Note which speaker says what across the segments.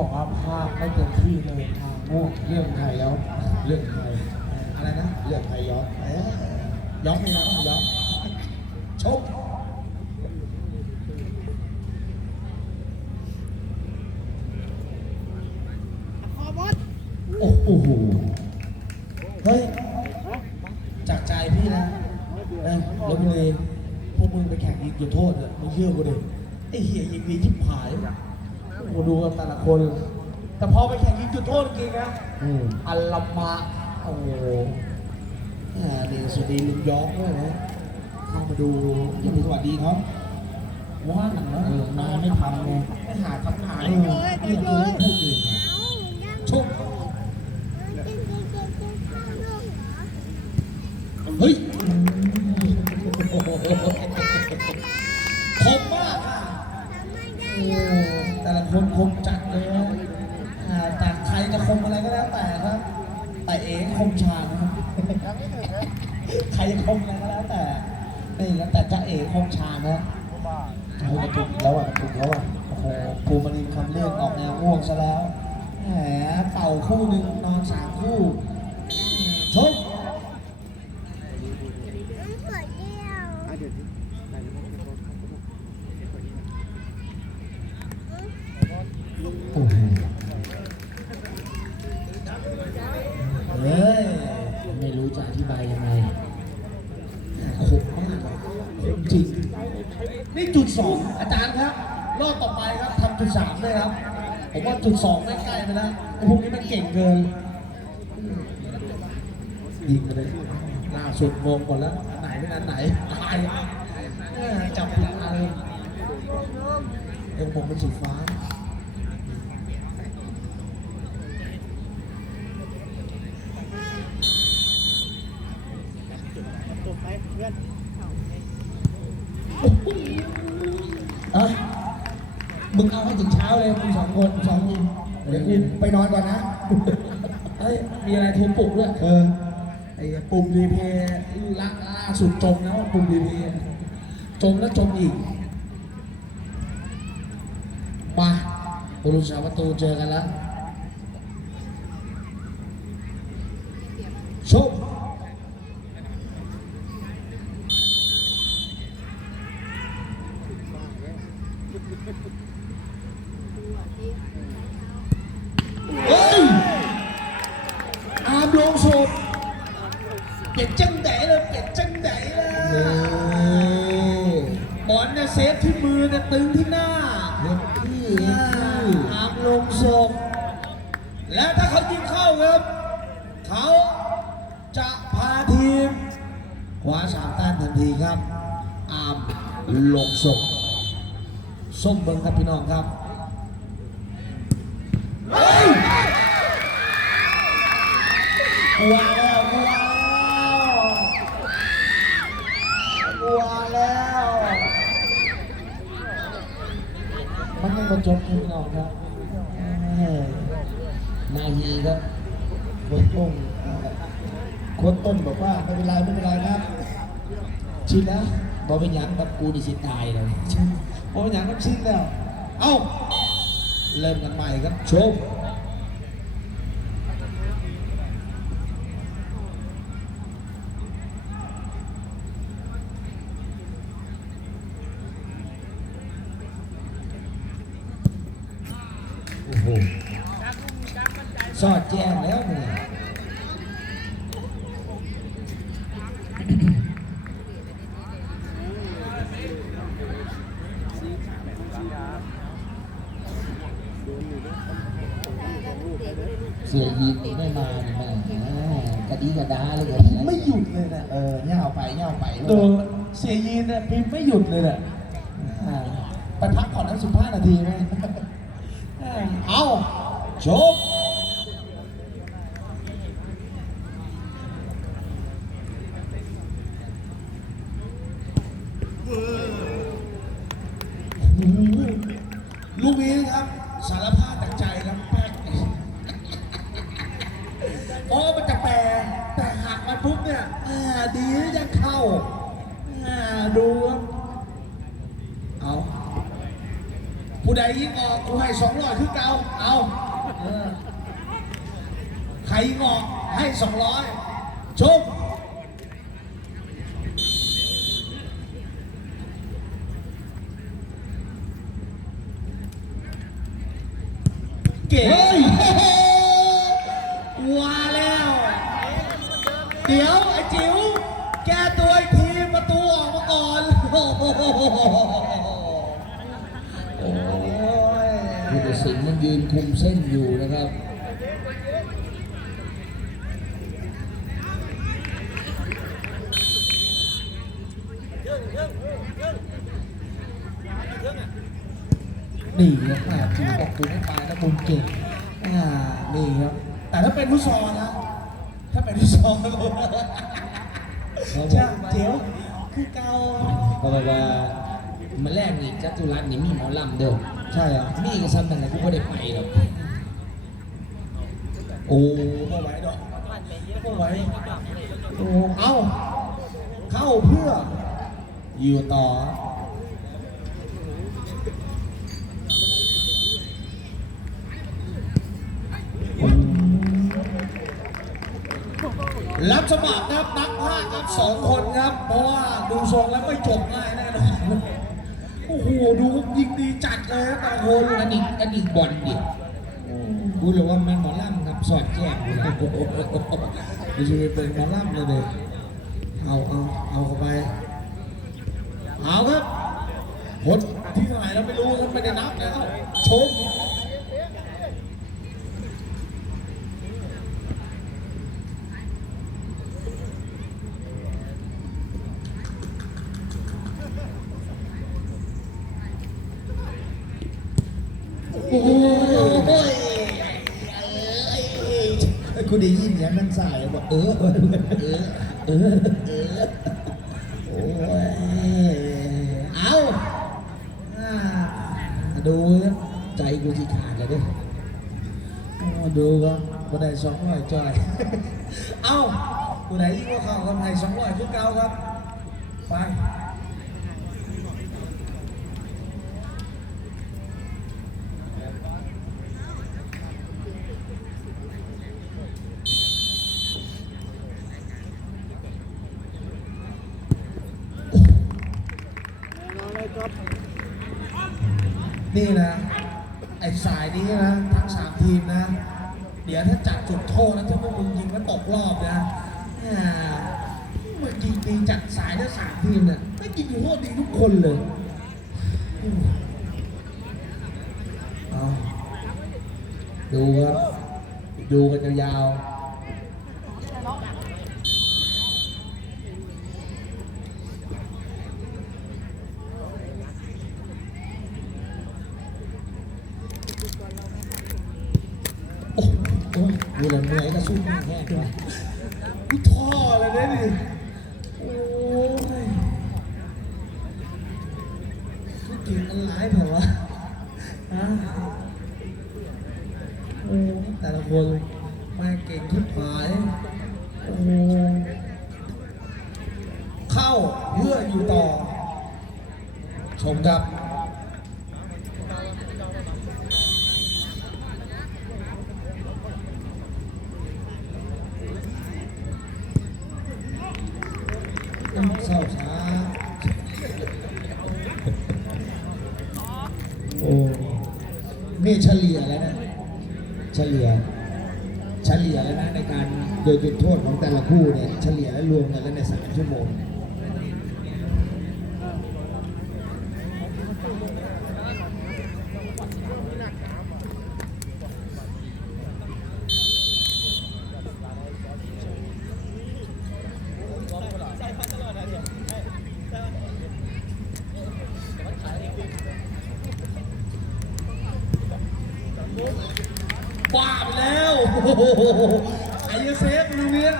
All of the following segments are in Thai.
Speaker 1: บอกอาภัพไม่เป็น
Speaker 2: ที่เลยทางง่เรื่องไทยแล้วเรื่องไทย
Speaker 1: อะไรนะ
Speaker 2: เรื่องไทยย้อน
Speaker 1: เอ้ยย้อมไม่ย้อมย้อมชก
Speaker 2: โอ้โห
Speaker 1: เฮ้ยจากใจพี่นะเอ้ยลบบุรีพวกมึงไปแข่งยิงจุดโทษเนี่ยมึงเชื่อกูดิไอ้เหี้ยยิงดีชิบหาย กูดูกันแต่ละคน แต่พอไปแข่งยิงจุดโทษจริงๆนะ
Speaker 2: อืม
Speaker 1: อัลลามะโอ้โหอ่านี่สวัสดีลุงยอกด้วยนะเข้ามาดูยินดีสวัสดีครับว่างนะ
Speaker 2: เออมาไม่ทันไง
Speaker 1: ไม่หาคำถามเลยเนี่ยคือไม่พูดเลยชกเฮ้ยคมมากอะโอ้ แต่ละคนคมจัดเลยนะอ่าแต่ใครจะคมอะไรก็แล้วแต่ครับ แต่เองคมชาญนะครับใครจะคมอะไรก็แล้วแต่นี่แล้วแต่จะเอกคมชาญนะโอ้กระตุกแล้วอะกระตุกแล้วอะโอ้โหภูมิรินคำเลื่อนออกแนวง่วงซะแล้วแหมเป่าคู่หนึ่งนอนสามคู่ชกโอ้โหเฮ้ย
Speaker 2: ไม่รู้จะอธิบายยังไง
Speaker 1: ขมมากอะขมจริง นี่จุดสองอาจารย์ครับรอบต่อไปครับทำจุดสามเลยครับ ผมว่าจุดสองไม่ใกล้ไปแล้วไอ้พวกนี้มันเก่งเกินยิงไปเลยล่าสุดงงก่อนแล้วอันไหนเป็นอันไหนตายจับผิดอะไรเอ็งผมเป็นสีฟ้า
Speaker 2: เพื่อ้ ยมึงเอาให้ถึงเช้าเลยมึงสองคนสองมึง
Speaker 1: เดี๋ยวกูไปนอนก่อนนะ เฮ้ย มีอะไรโทรปลุกด้วย
Speaker 2: เออ
Speaker 1: ไอ้ปุ่มรีเพย์ล่าล่าสุดจมแล้วอะปุ่มรีเพย์จมแล้วจมอีกมาบรุษาประตูเจอกันแล้วชก เฮ้ยอาร์มลงสุดเปลี่ยนจังไดเลยเปลี่ยนจังไดเลยบอลเนี่ยเซฟที่มือเนี่ยตึงที่หน้า
Speaker 2: เด็กพี่
Speaker 1: อาร์มลงศพและถ้าเขายิงเข้าครับ เขาจะพาทีมคว้าสามแต้มทันทีครับ อามลงศพส้มเบิงครับพี่น้องครับเฮ้ย กลัวแล้วกลัวแล้วกลัวแล้ว
Speaker 2: มันไม่ประจบพี่น้องครับเอ้ยนาฮีครับคนต้นคนต้นบอกว่าไม่เป็นไรไม่เป็นไรครับ ชินแล้วบอกเป็นหยังกับกูดิสิตายเลย
Speaker 1: โอ้ยอย่งน้ำชิ้นแล้ว เอ้า เริ่มกันใหม่ครับชมโอ้โห สอดแจ้งแล้วเนี่ย
Speaker 2: เสียยีนไม่มาเนี่ยแม่แหมกระดีกระดาเลย
Speaker 1: พิมพ์ไม่หยุดเลยนะ
Speaker 2: เออเง่าไปเง่าไป
Speaker 1: โดนเสียยีนเนี่ยพิมพ์ไม่หยุดเลยเนี่ยอ่าไปพักก่อนนะสิบห้านาทีไหมอ่าเอาจบลูกนี้ครับ สารภาพจากใจครับแป๊กเพราะว่ามันจะแปรแต่หักมาปุ๊บเนี่ย อ่าดีนะยังเข้าอ่าดูครับเอาผู้ใดยิงออกกูให้สองร้อยคือเก่าเอาเออใครเหงาะให้สองร้อยชมเก๋ว่าแล้ว เดี๋ยวไอ้จิ๋ว โหโอ้ย
Speaker 2: ผู้ตัดสินมันยืนคุมเส้นอยู่นะครับ
Speaker 1: นี่ครับแม่จิ๋วบอกกูไม่ไปนะมึงเก่งอ่านี่ครับแต่ถ้าเป็นฟุตซอลนะ ถ้าเป็นฟุตซอลนะ
Speaker 2: ครับผม
Speaker 1: ใช่เจ๋วคือเกา
Speaker 2: เพราะว่ามาแรกนี่จัตุรัสนี่มีหมอลำเด้อ
Speaker 1: ใช่เหรอ
Speaker 2: นี่ก็ซ้ำนั่นแหละกูก็ได้ไปหรอก
Speaker 1: โอ้ไม่ไหวดอกไม่ไหวโอ้เอ้าเข้าเพื่ออยู่ต่อ รับสมัครครับนักภาคครับสองคนครับ เพราะว่าดูทรงแล้วไม่จบง่ายแน่นอนโอ้โหดูยิงดีจัดเลยครับแต่ละคน
Speaker 2: อันนี้อันนี้บอลดิกูเลยว่ามันหมอลำครับสอดแจ้งอยู่นะ
Speaker 1: ดูจะเป็นหมอลำเลยเด็กเอาเอาเอาเข้าไปเอาครับผลที่เท่าไหร่เราไม่รู้ครับไม่ได้นับแล้วชม โอ้ยกูได้ยินอย่างนั้นสายบอกเออ เออ เออ เออเออโอ้ย เอาดู
Speaker 2: ใจกูที่ขาดแล้วเด้อ
Speaker 1: โอ้ดูก็บันไดสองร้อยจอย เอาผู้ใดยิ่งกว่าเขากำไรสองร้อยคือเก่าครับ ไป นี่นะ ไอ้สายนี้นะ ทั้งสามทีมนะ เดี๋ยวถ้าจัดจุดโทษนะถ้าพวกมึงยิงแล้วตกรอบนะอ่าเมื่อกี้ดีจัดสายทั้งสามทีมเนี่ยไม่กินอยู่โทษดีทุกคนเลยดูครับดูกันยาวๆโอ้โห
Speaker 2: กูเลยเหนื่อยก็สู้ไม่แห้งวะ
Speaker 1: กูท่อเลยเนี่ยดิโอ้ยกูเกินมันร้ายเปล่าวะฮะโอ้แต่ละคนม่งเก่งทุกหายโอ้เข้าเพื่ออยู่ต่อ ชมครับ เศร้าช้า โอ้ นี่เฉลี่ยแล้วนะ
Speaker 2: เฉลี่ย เฉลี่ยแล้วนะในการโดยจุดโทษของแต่ละคู่เนี่ย เฉลี่ยแล้วรวมกันแล้วในสามชั่วโมง
Speaker 1: บ้าไปแล้วโอ้โหไอ้เซฟลูกเนี้ย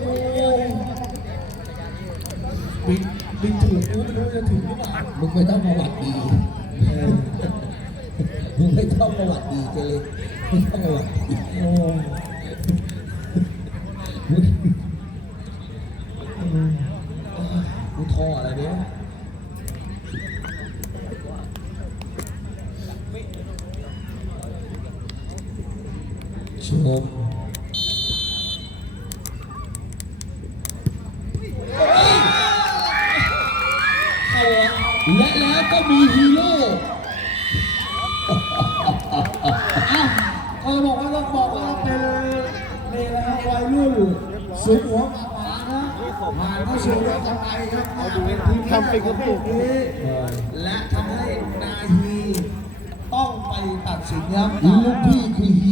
Speaker 1: โอ้บินบินถูกกูไม่รู้จะถึงหรือเปล่า
Speaker 2: มึงไม่ต้องประวัติดีมึงไม่ต้องประวัติดีเจเลยไม่ต้องประวัติดี
Speaker 1: โอ้ย
Speaker 2: มึง
Speaker 1: อืมโอ้ยกูท่ออะไรเนี่ย
Speaker 2: ชม และแล้วก็มีฮีโร่
Speaker 1: อ้าวเขาบอกว่าต้องบอกว่าเป็นนี่นะฮะวัยรุ่นสูงหัวมาหมานะผ่านเข้าสู่รอบต่อไปครับมาเป็นทีมแรกของพวกนี้และทำให้นาฮีต้องไปตัดสินครับ
Speaker 2: ลูกพี่คือฮีโร่ของผม